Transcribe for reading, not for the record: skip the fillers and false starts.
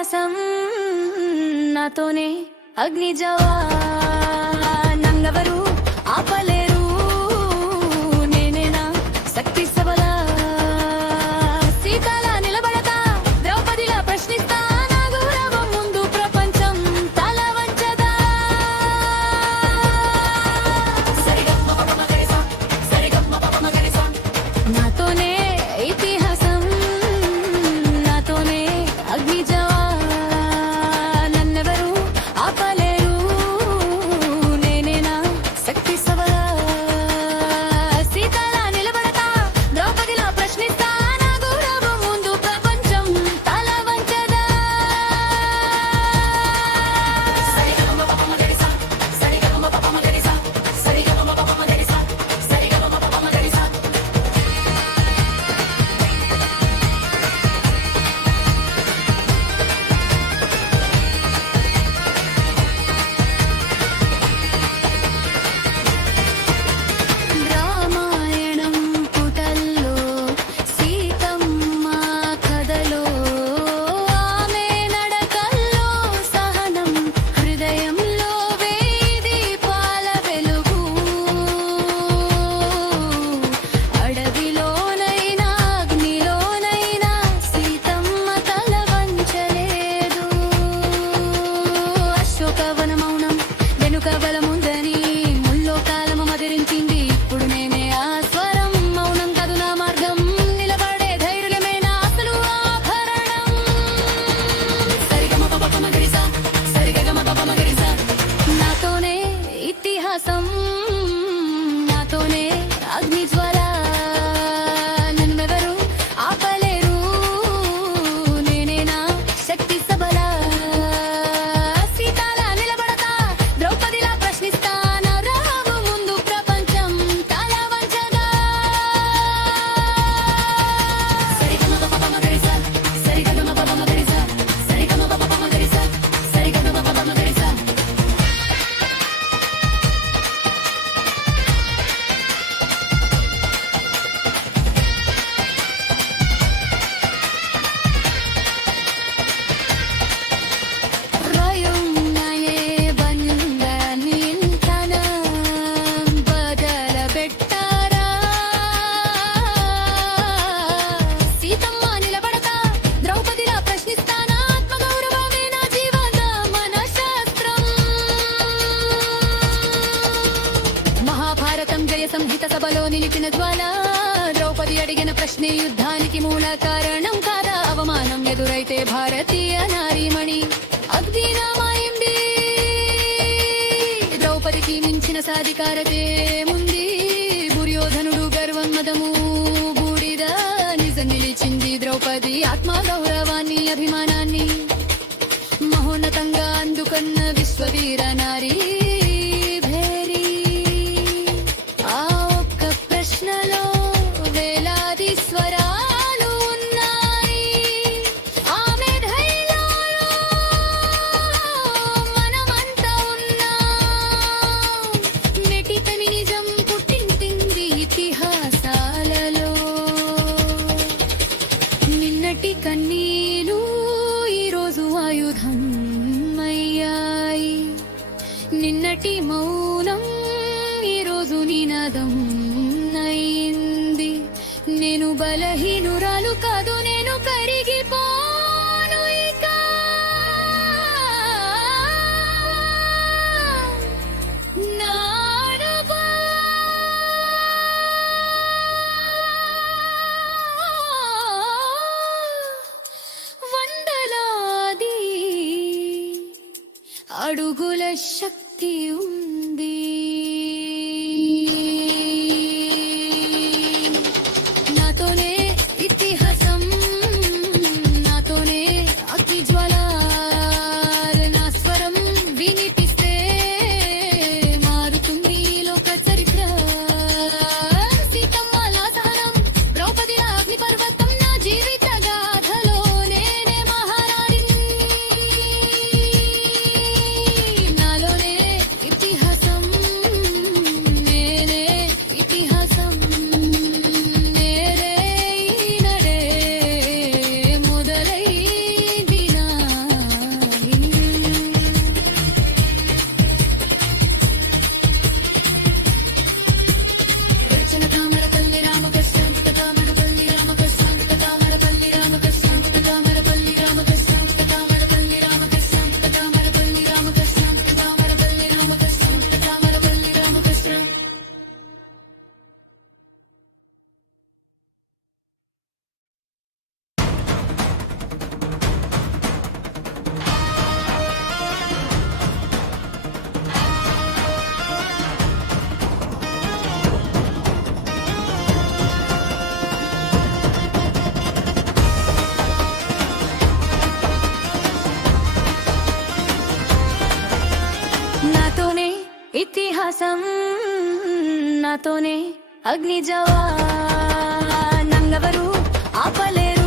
ఇతిహాసం నాతోనే అగ్ని జవానంగెవరు ఆపలేరు నేనేనా శక్తి సబల సీతలా నిలబడతా ద్రౌపదిలా ప్రశ్నిస్తా నా గౌరవం ముందు ప్రపంచం తల వంచదా నాతోనే ఇతిహాసం నాతోనే అగ్ని జవానెవరు ఆపలేరు నేనేనా శక్తి సబల సీతలా నిలబడతా ద్రౌపదిలా ప్రశ్నిస్తా నా గౌరవం ముందు ప్రపంచం తల వంచదా రామాయణం పుటల్లో సీతమ్మ కథలో ఆమె నడకల్లో సహనం హృదయంలో వేయి దీపాల వెలుగు అడవిలోనైనా అగ్నిలోనైనా సీతమ్మ తల వంచలేదు అశోకవన మౌనం వెనుక బలముందని ముల్లోకాలము మదిరించింది ఇప్పుడు నేనే ఆ స్వరం మౌనం కాదు నా మార్గం నిలబడే ధైర్యమే నా అసలు ఆభరణం సరిగమపమగరిసా నాతోనే ఇతిహాసం నాతోనే అగ్ని జ్వాల నన్నెవరు ఆపలేరు నేనేనా శక్తి సబల సీతలా నిలబడతా ద్రౌపదిలా ప్రశ్నిస్తా నా రావు ముందు ప్రపంచం తల వంచదా రాయున్నయే బందని తనం బదలబెట్టారా సీతమ్మ నిలబడతా ద్రౌపదిలా ప్రశ్నిస్తానా ఆత్మగౌరవమే నా జీవన మనశాస్త్రం మహాభారతం జయ సంహిత సభలో నిలిపిన జ్వాల ద్రౌపది అడిగిన ప్రశ్నే యుద్ధానికి మూల కారణం కాదా అవమానం ఎదురైతే భారతీయ నారీమణి అగ్నినామాయింది ద్రౌపదికి మించిన సాధికారతే ముంది దుర్యోధనుడు గర్వం మదము బూడిద నిజం నిలిచింది ద్రౌపది ఆత్మగౌరవాన్ని అభిమానాన్ని మహోన్నతంగా అందుకన్న విశ్వవీర నారీ భేరీ ఆ ఒక్క ప్రశ్నలో వేలాది స్వరాలు ఉన్నాయి ఆమె ధైర్యంలో మనమంతా ఉన్నాం మెటికని నిజం పుట్టింది ఇతిహాసాలలో నిన్నటి కన్నీలు ఈరోజు ఆయుధం అయ్యాయి నిన్నటి మౌనం ఈరోజు నినాదం అయింది నేను బలహీనురాలు కాదు నేను కరిగిపోను ఇక నాడుగా వందలాది అడుగుల శక్తి ఉంది నాతోనే ఇతిహాసం నాతోనే అగ్ని జ్వాల నా స్వరం వినిపిస్తే మారుతుంది లోక చరిత్ర సీతమ్మల సహనం ద్రౌపదిలా అగ్ని పర్వతం నా జీవిత గాథలో నేనే మహారాణి నాలోనే ఇతిహాసం నాతోనే అగ్ని జవా నంగవరు ఆపలేరు